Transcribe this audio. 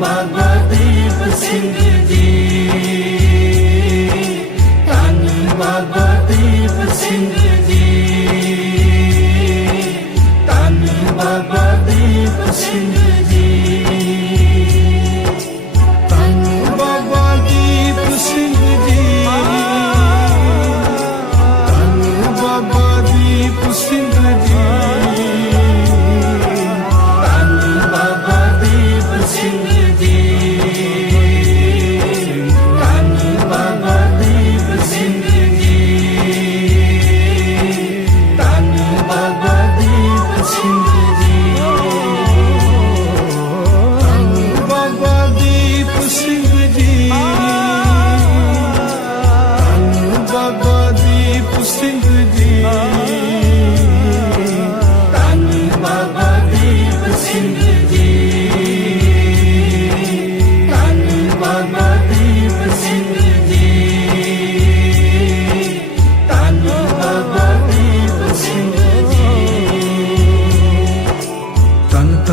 ਬਾਬਾ ਦੀਪ ਸਿੰਘ ਜੀ। ਧੰਨ ਬਾਬਾ ਦੀਪ ਸਿੰਘ ਜੀ। ਧੰਨ ਬਾਬਾ ਦੀਪ ਸਿੰਘ